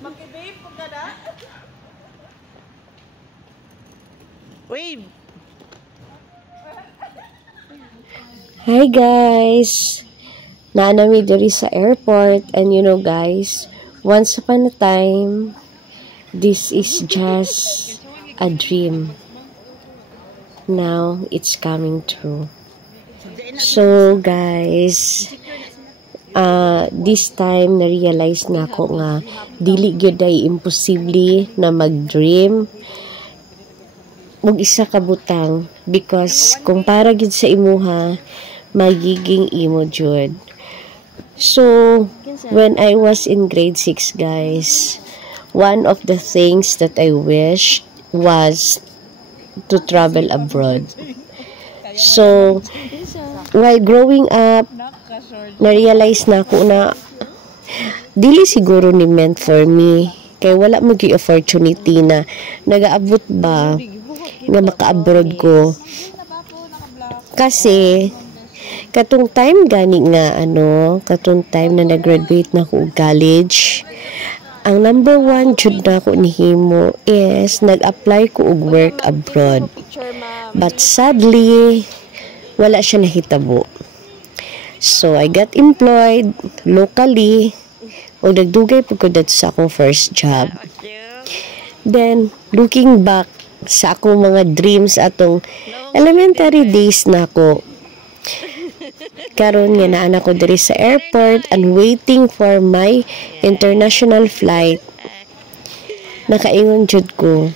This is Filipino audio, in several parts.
Mag-vape po ka na? Wave! Hi guys! Naanami diri sa airport, and you know guys, once upon a time, this is just a dream. Now, it's coming true. So guys, this time, na-realize na ako nga, dili gyud ay imposible na mag-dream og isa ka butang, because kung para gyud sa imuha, magiging imo jud. So, when I was in grade 6, guys, one of the things that I wished was to travel abroad. So, while growing up, na-realize na ako na dili siguro ni meant for me. Kaya wala magi opportunity na nagaabot ba nga maka-abroad ko. Kasi, katong time gani nga, katong time na nag-graduate na ako college, ang number one jud na ako nihimo is nag-apply ko og work abroad. But sadly, wala siya nahitabo. So, I got employed locally o nagdugay po ko dito sa akong first job. Then, looking back sa akong mga dreams atong elementary days na ako, karon nga naa ko diri sa airport and waiting for my international flight, nakaingon jud ko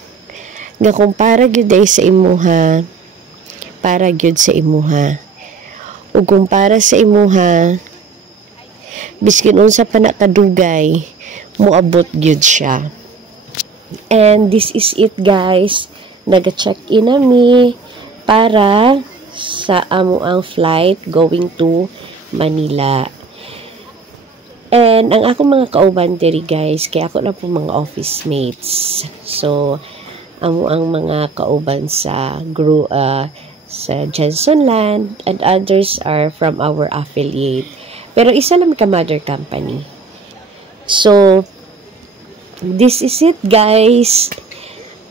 nga kung para gyud ay sa imuha, para gyud sa imuha, ug kung para sa imuha, biskin unsa pa na kadugay, moabot gyud siya. And this is it guys, naga-check-in na mi para sa amo ang flight going to Manila. And ang ako mga kauban diri guys, kaya ako na po mga office mates. So, amo ang mga kauban sa sa Jensen Land, and others are from our affiliate. Pero isa lang ka mother company. So, this is it guys.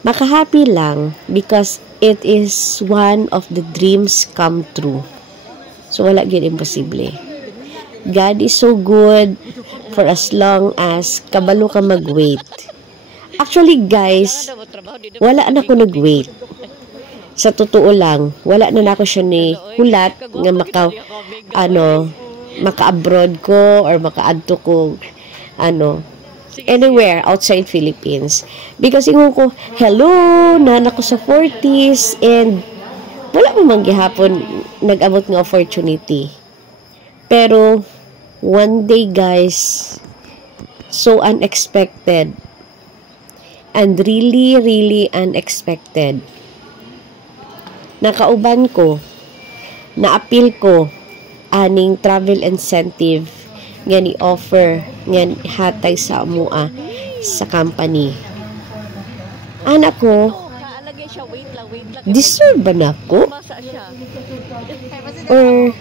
Maka-happy lang because it is one of the dreams come true. So, wala gyud imposible. God is so good for as long as kabalo ka mag-wait. Actually, guys, wala na ako nag-wait. Sa totoo lang, wala na ako siya ni hulat nga maka-abroad ko or maka-adto ko, anywhere outside Philippines. Because ingon ko, hello, nana ko sa 40s, and wala mo manggihapon nag-abot ng opportunity. Pero, one day guys, so unexpected, and really, really unexpected. Nakauban ko, na-appeal ko, aning travel incentive nga ni-offer, nga hatay sa amua sa company. Anak ko, deserve ba na ko? Or,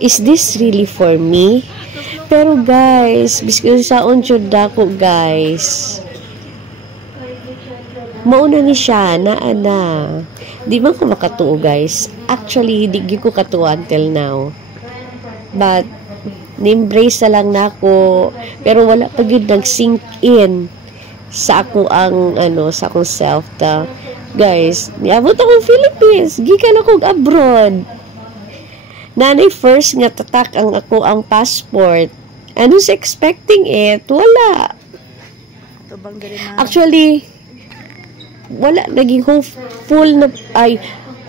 is this really for me? Pero guys, biskuit sa unsyod dako guys. Mauna ni siya, di man ko makatuo guys. Actually, di ko katuo until now. But, ni-embrace na lang nako, pero wala pa yun nag-sink in sa ako sa akong self ta. Guys, niabot akong Philippines, gikan ako abroad. Nanay first nga tatak ang passport. Ano's expecting it? Wala. Actually, wala, naging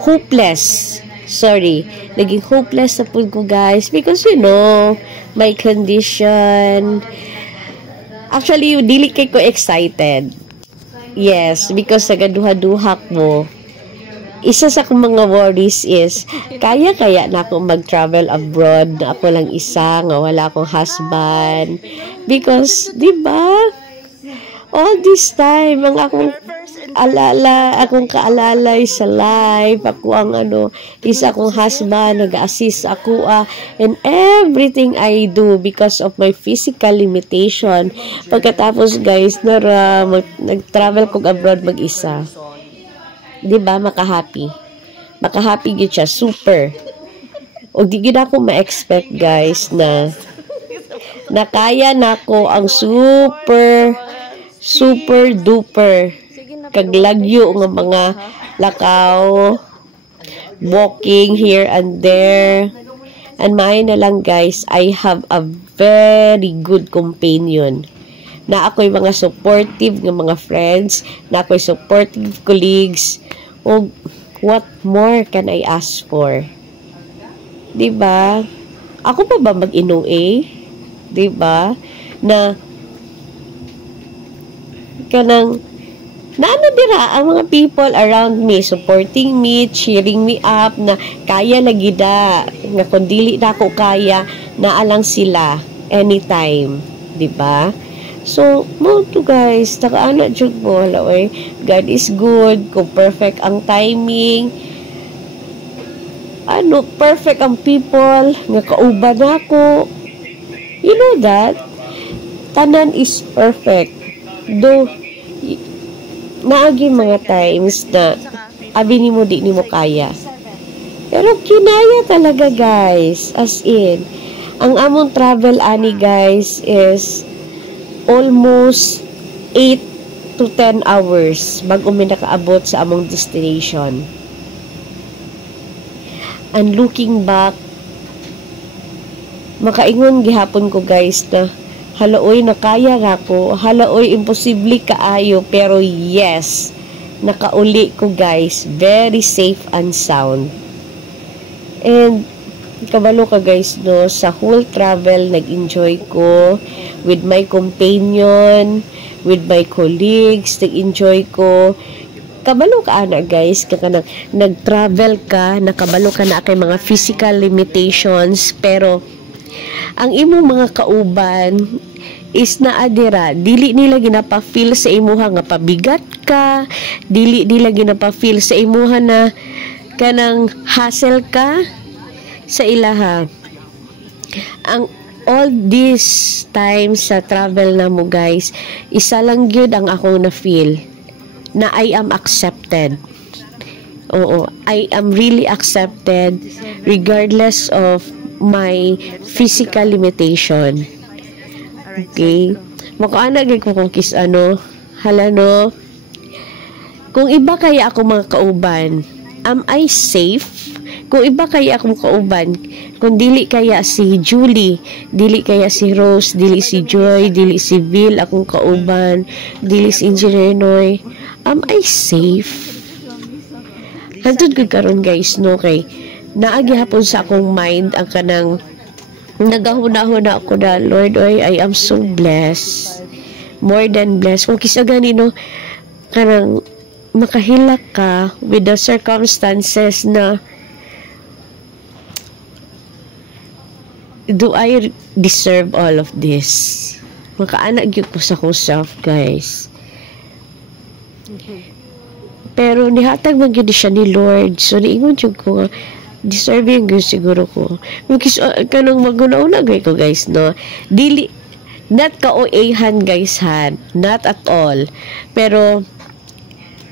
hopeless. Sorry, naging hopeless na po ko guys, because my condition. Actually, dili kay ko excited. Yes, because sa gaduha-duhak mo, isa sa akong mga worries is, kaya na ako mag-travel abroad, na ako lang isa, nga wala akong husband. Because, di ba, all this time, ang akong kaalalay sa life, ako ang isa akong husband, nag-assist ako, and everything I do because of my physical limitation. Pagkatapos guys, nag-travel ko abroad mag-isa. Diba, makahappy gid siya, super. O di gid ako ma-expect guys na kaya nako ang super duper kaglagyo nga mga lakaw, walking here and there. And may na lang guys, I have a very good companion. Na ako'y mga supportive nga mga friends, na ako'y supportive colleagues. O what more can I ask for? Diba? Ako pa ba mag-inuwi? Diba? Na kanang dira ang mga people around me supporting me, cheering me up na kaya lagi da, nga kung dili na ako kaya, naalang sila anytime, diba? So mo to guys, nakaana jud mo, God is good, kung perfect ang timing, perfect ang people nga kauban ako, you know that tanan is perfect. Do naagi mga times na abi nimo di nimo kaya, pero kinaya talaga guys, as in ang among travel ani guys is almost 8 to 10 hours bago mi nakaabot sa among destination. And looking back, makaingon gihapon ko guys na halaoy nakaya ako, halaoy imposible kaayo, pero yes, nakauli ko guys, very safe and sound. And kabalo ka guys no, sa whole travel nag-enjoy ko with my companion, with my colleagues, nag-enjoy ko. Kabalo ka ana guys, kanang nag-travel ka, nakabalo ka na kay mga physical limitations, pero ang imong mga kauban is naadira, dili nila ginapa-feel sa imuha nga pabigat ka, dili nila ginapa-feel sa imuha na kanang hassle ka sa ilaha. Ang all this time sa travel na mo guys, isa lang gyud ang akong na-feel, na I am accepted. Oo, I am really accepted regardless of my physical limitation. Okay? Makaana gid ko kung hala no. Kung iba kaya ako mga kauban, am I safe? Kung iba kaya akong kauban, kung dili kaya si Julie, dili kaya si Rose, dili si Joy, dili si Bill akong kauban, dili si Engineer Noy, am I safe? Hantod ko karon guys no, kay naagi hapon sa akong mind ang kanang nagahuna-huna ako na, Lord, I am so blessed, more than blessed. Kung kisa ganino kanang makahilak ka with the circumstances na do I deserve all of this? Makaanak yun ko sa akong self guys. Pero nihatag man yun siya ni Lord, so niingon yun ko deserving yun siguro ko. Kanong maguna-una gay ko guys no, dili not ka-OA-han guys han, not at all, pero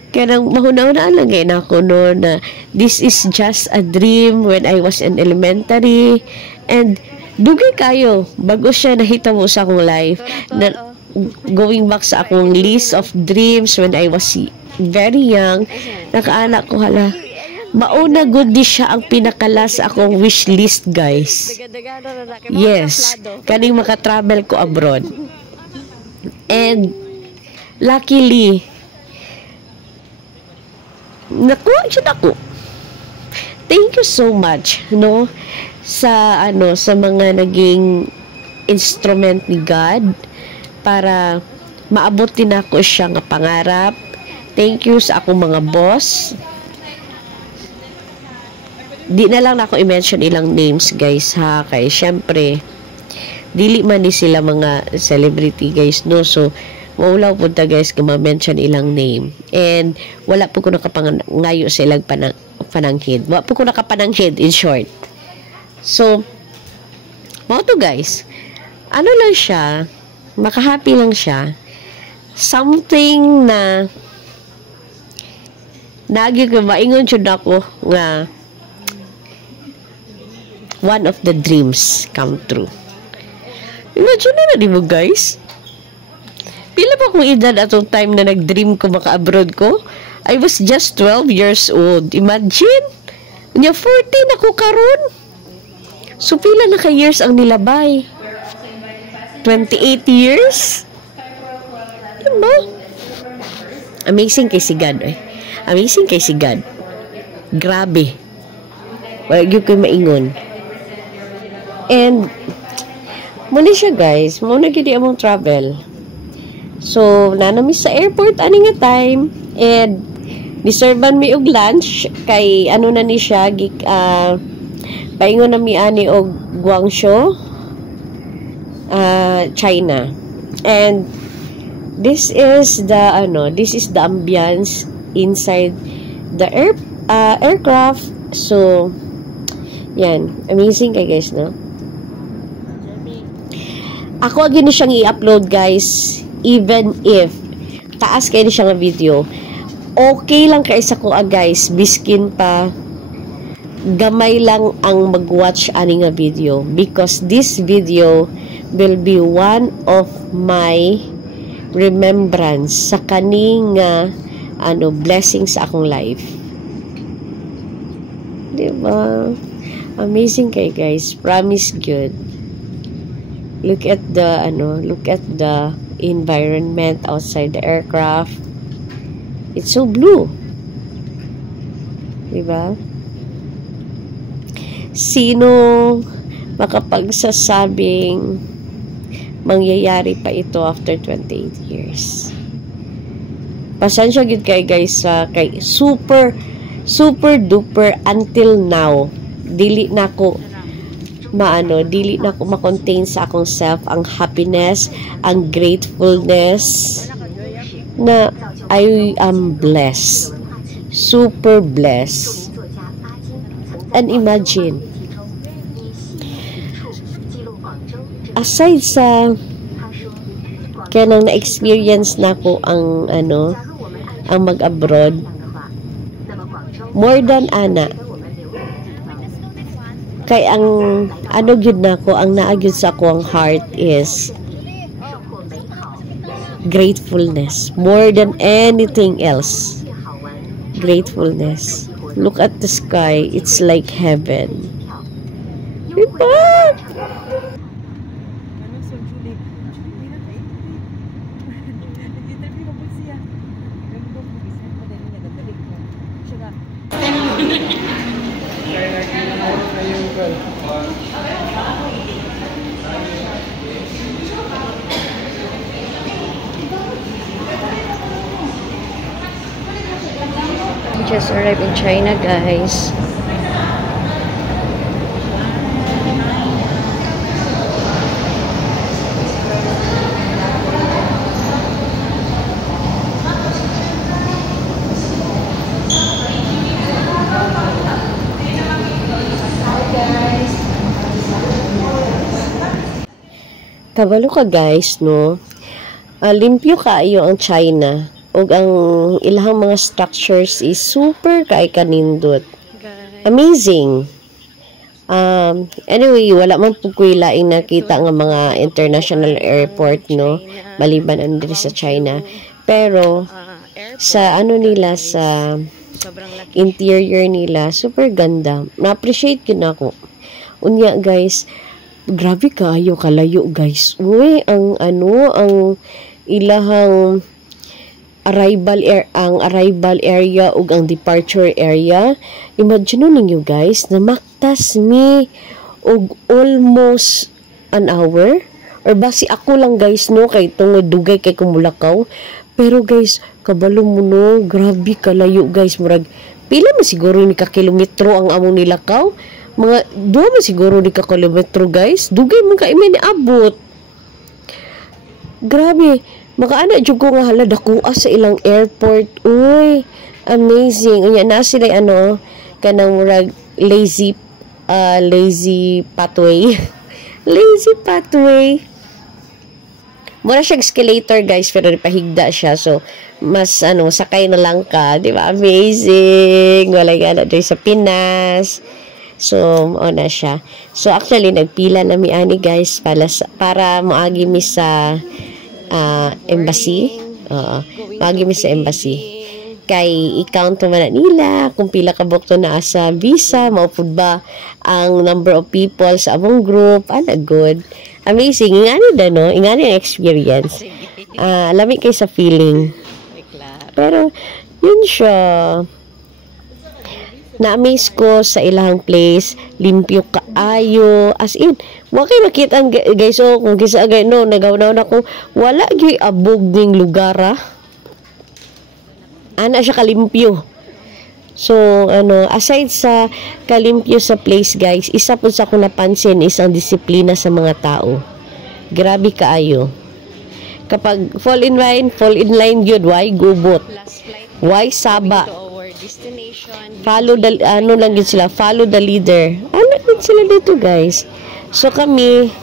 kanang mahuna-una lang gay na ako no, na this is just a dream when I was in elementary, and dugay kayo bago siya nahita mo sa akong life, na going back sa akong list of dreams when I was very young, nakaanak ko hala, mauna good di siya ang pinakala sa akong wish list guys. Yes, kaning maka-travel ko abroad. And luckily nakuha dyan ako. Thank you so much no sa sa mga naging instrument ni God para maabot din ako siya nga pangarap. Thank you sa akong mga boss. Di na lang ako i-mention ilang names guys ha, kay syempre dili man ni sila mga celebrity guys no, so maulaw po ta guys kung ma-mention ilang name. And wala po ko nakapangayo sa ilang pananghid. Wala po ko nakapananghid in short. So, mo to guys. Ano lang siya, makahappy lang siya. Something na nagi ko maingon jud ako nga one of the dreams come true. Imagine na di mo guys. Pila pa kong edad atong time na nag-dream ko maka-abroad ko? I was just 12 years old. Imagine. Nya 14 ako karon. So pila na ka years ang nilabay? 28 years? Diba? Amazing kay si God eh. Amazing kay si God. Grabe. Wala yung ko'y maingon. And muna siya guys. Muna gini among travel. So, nanamis sa airport ani nga time. And niserban mi og lunch. Kay ano na ni siya. Paingon na mi ani og Guangzhou. China. And this is the ambience inside the aircraft. So yan, amazing kay guys, no? Ako agin siyang i-upload guys, even if taas kayo siya nga video, okay lang kay sa ko guys, biskin pa gamay lang ang mag-watch ani nga video, because this video will be one of my remembrance sa kaning blessings sa akong life. Diba? Amazing kay guys. Promise good. Look at the environment outside the aircraft. It's so blue. Diba? Sino makapagsasabing mangyayari pa ito after 28 years? Pasensya gid kay guys kay super duper until now dili na ko ma-contain sa akong self ang happiness, ang gratefulness na I am blessed, super blessed. And imagine, aside sa kanang na-experience na ko ang mag-abroad, more than ana, kay ang gyud nako, ang naagyud sa akong heart is gratefulness more than anything else. Gratefulness. Look at the sky, it's like heaven. Diba? We just arrived in China, guys. Kabalo ka guys, no? Limpyo kaayo ang China. Ug ang ilahang mga structures is super kay kanindot. Amazing. Anyway, wala man po ko laing nakita nga mga international airport, no? Maliban ang diri sa China. Pero sa nila, sa interior nila, super ganda. Na-appreciate ko na ako. Unya guys, grabe kaayo kalayo guys. Uy, ang ilahang arrival area ug ang departure area. Imagine ninyo guys, namaktas mi og almost an hour, or basi ako lang guys, no, kay tungod dugay kay kumulakaw. Pero guys, kabalo mo, no, grabe kalayo guys, murag pila man siguro ni ka kilometro ang among nilakaw. Mga 2 man siguro ni ka kilometro guys. Dugay man ka imay ni abot. Grabe. Makaana jud ko nga hala dakuha sa ilang airport. Uy, amazing. Unya na sila kanang murag lazy pathway. Lazy pathway. Mura siya escalator guys, pero pahigda siya. So, mas sakay na lang ka. Di ba? Amazing. Wala gana doon sa Pinas. So, na siya. So, actually, nagpila na mi ani guys para moagi mi sa embassy. Moagi mi sa embassy. Kay i-count naman na nila kung pila ka bukto na sa visa, maupod ba ang number of people sa among group. Good. Amazing. Ingani da, no? Ingani ang experience. Lami kayo sa feeling. Pero, yun siya. Na-amaze ko sa ilang place. Limpyo kaayo. As in, wakay nakita guys, kung kisa agay, nagaw-naw na ko, wala gyud abog ning lugar, ana siya kalimpyo. So, aside sa kalimpyo sa place, guys, isa po sa akong napansin is ang disiplina sa mga tao. Grabe kaayo. Kapag fall in line yun, why gubot? Why saba? Follow the, lang yun sila, follow the leader. Yun sila dito, guys. So, kami,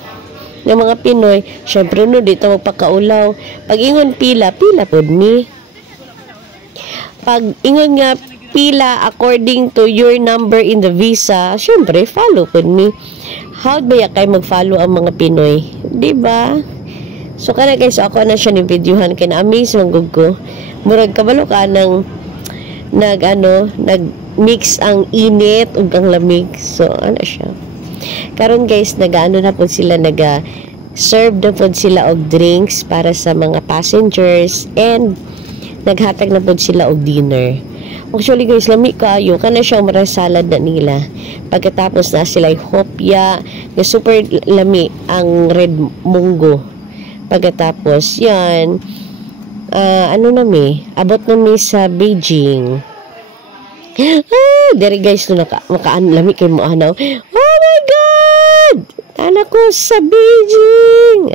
ng mga Pinoy, syempre dito magpakaulaw. Pag ingon pila po ni. Pag ingon nga pila according to your number in the visa, syempre follow po ni. How ba ya kay mag-follow ang mga Pinoy? Diba? So kana guys, ako na siya ni videohan kay na-amaze manggug ko. Murag kabalo ka nang nag-mix ang init ug ang lamig. So siya. Karon guys, na po sila serve na po sila og drinks para sa mga passengers and naghatag na po sila og dinner. Actually guys, lami kayo. Kana siya marang salad na nila. Pagkatapos na sila hopya. Na super lami ang red munggo. Pagkatapos, yan. Abot nami sa Beijing. Dere guys, lami kayo mo Oh my God! Anak ko sa Beijing.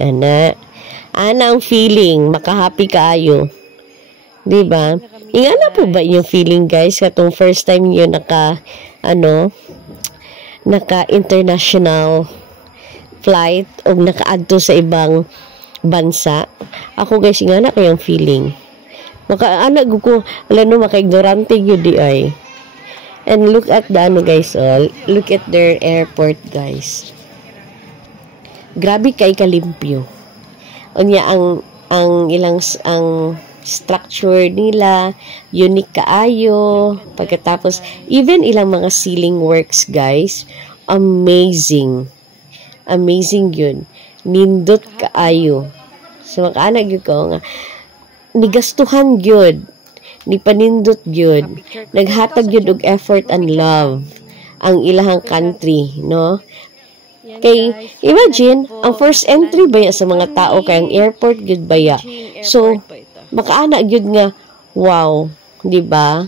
Ana ang feeling. Makahappy kayo. Diba? Ingana po ba yung feeling guys katong first time nyo naka-international flight o naka-adto sa ibang bansa? Ako guys, ingana ko yung feeling. Maka-anak ko, maka-ignorante yun di ay. And look at the guys, look at their airport guys. Grabe kay kalimpyo. Unya ang structure nila, unique kaayo. Pagkatapos, even ilang mga ceiling works, guys, amazing. Amazing yun. Nindot kaayo. So, makaanag yun ko nga, nigastuhan yun. Nipanindot yun. Naghatag yun og effort and love ang ilahang country, no? Kay, imagine, ang first entry baya sa mga tao kay ang airport yun baya. So, makaana gyud nga wow, di ba?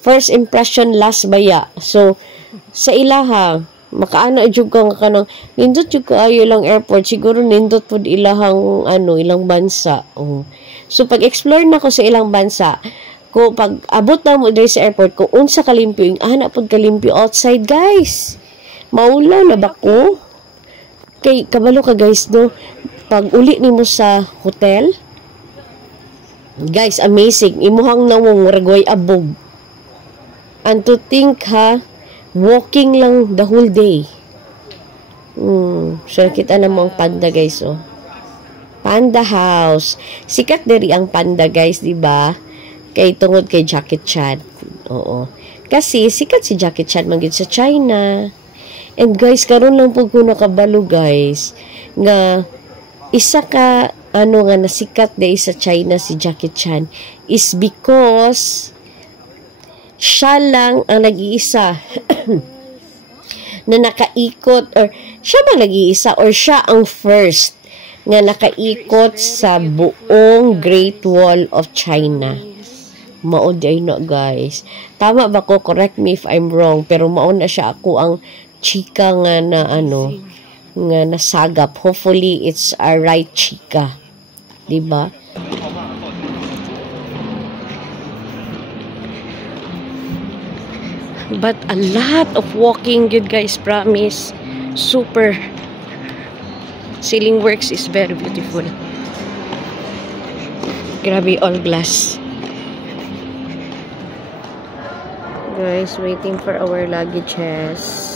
First impression last baya. So sa ilaha makaana jud ka kanang nindot jud kaayo lang airport, siguro nindot pud ilahang ilang bansa. So pag explore na ko sa ilang bansa, ko pag abot na mo diri sa airport ko unsa kalimpyo, ana pud kalimpyo outside guys. Maulaw na ba ko? Kay kabalo ka guys pag uli nimo sa hotel, guys, amazing. Imuhang nawong ragoy abog. And to think walking lang the whole day. So, kita namang panda, guys, Panda House. Sikat diri ang panda, guys, di ba? Kay tungod kay Jackie Chan. Oo. Kasi, sikat si Jackie Chan magid sa China. And, guys, karon lang po ko nakabalo, guys, nga isa ka nga nasikat day sa China si Jackie Chan is because siya lang ang nag-iisa na nakaikot or siya ba nag-iisa or siya ang first nga nakaikot sa buong Great Wall of China. Mao di na guys. Tama ba ko? Correct me if I'm wrong, pero mao na siya ako ang chika nga na nga nasagap. Hopefully it's a right chika. Diba? But a lot of walking good guys, promise. Super. Ceiling works is very beautiful. Grabe, all glass. Guys, waiting for our luggages.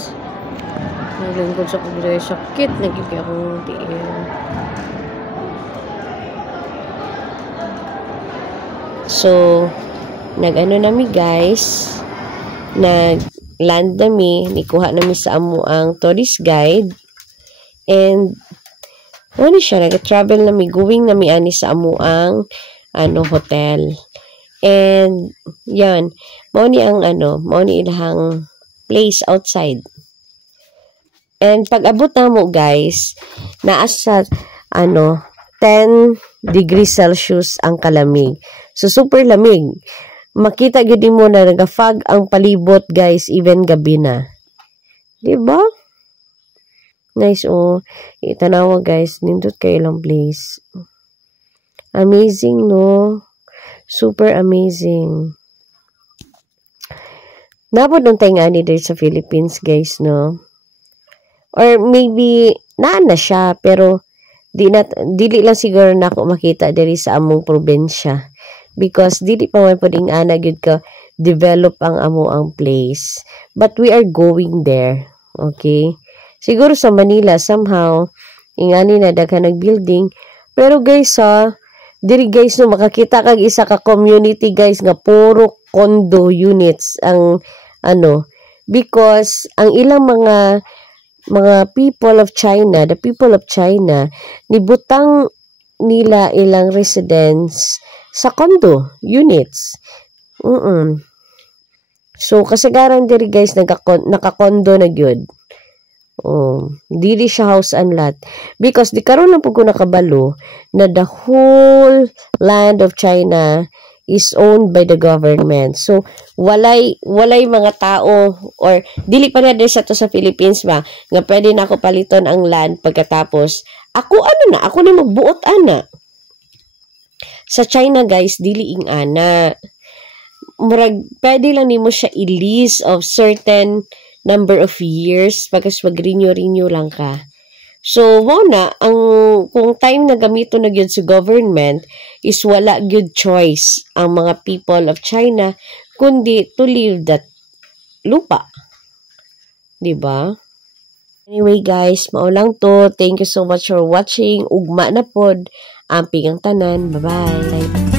Nalungkod sa kubilay. Sakit. Nagiging akong tiil. So, nag-ano nami guys. Nag-land nami. Nikuha nami sa amo ang tourist guide. And, ano siya? Nag-travel nami. Going nami ani sa amo ang hotel. And, yan. Mao ni ilahang place outside. And pag abot na mo guys, naas sa 10 degrees Celsius ang kalamig. So super lamig. Makita gyud mo na nagafag ang palibot guys, even gabi na. Diba? Nice oh. Itanawa guys, nindot kay ilang place. Amazing no? Super amazing. Napod nung tayo nga ni sa Philippines guys no? Or maybe, na siya, pero dili lang siguro na ako makita diri sa among probinsya. Because dili pa man pwedeng gyud ka develop ang ang place. But we are going there. Okay? Siguro sa Manila, somehow, ingani na daghan nag-building. Pero guys diri guys no, makakita kag isa ka community guys nga puro condo units ang because ang ilang mga people of China, the people of China, nibutang nila ilang residents sa condo units. So, kasagaran diri guys, naka-condo na gyud. Dili siya house and lot. Because di karon lang po ko nakabalo na the whole land of China is owned by the government. So, walay mga tao or dili pa na sa to sa Philippines ba nga pwede na ako paliton ang land pagkatapos ako na magbuot ana. Sa China guys, dili ing ana. Murag pwede lang nimo siya i-lease of certain number of years pagkas mag-renew lang ka. So, kung time na gamito na gyud sa government is wala gyud choice ang mga people of China kundi to leave that lupa. Diba? Anyway guys, mao lang to. Thank you so much for watching. Ugma na pod. Amping ang tanan. Bye-bye.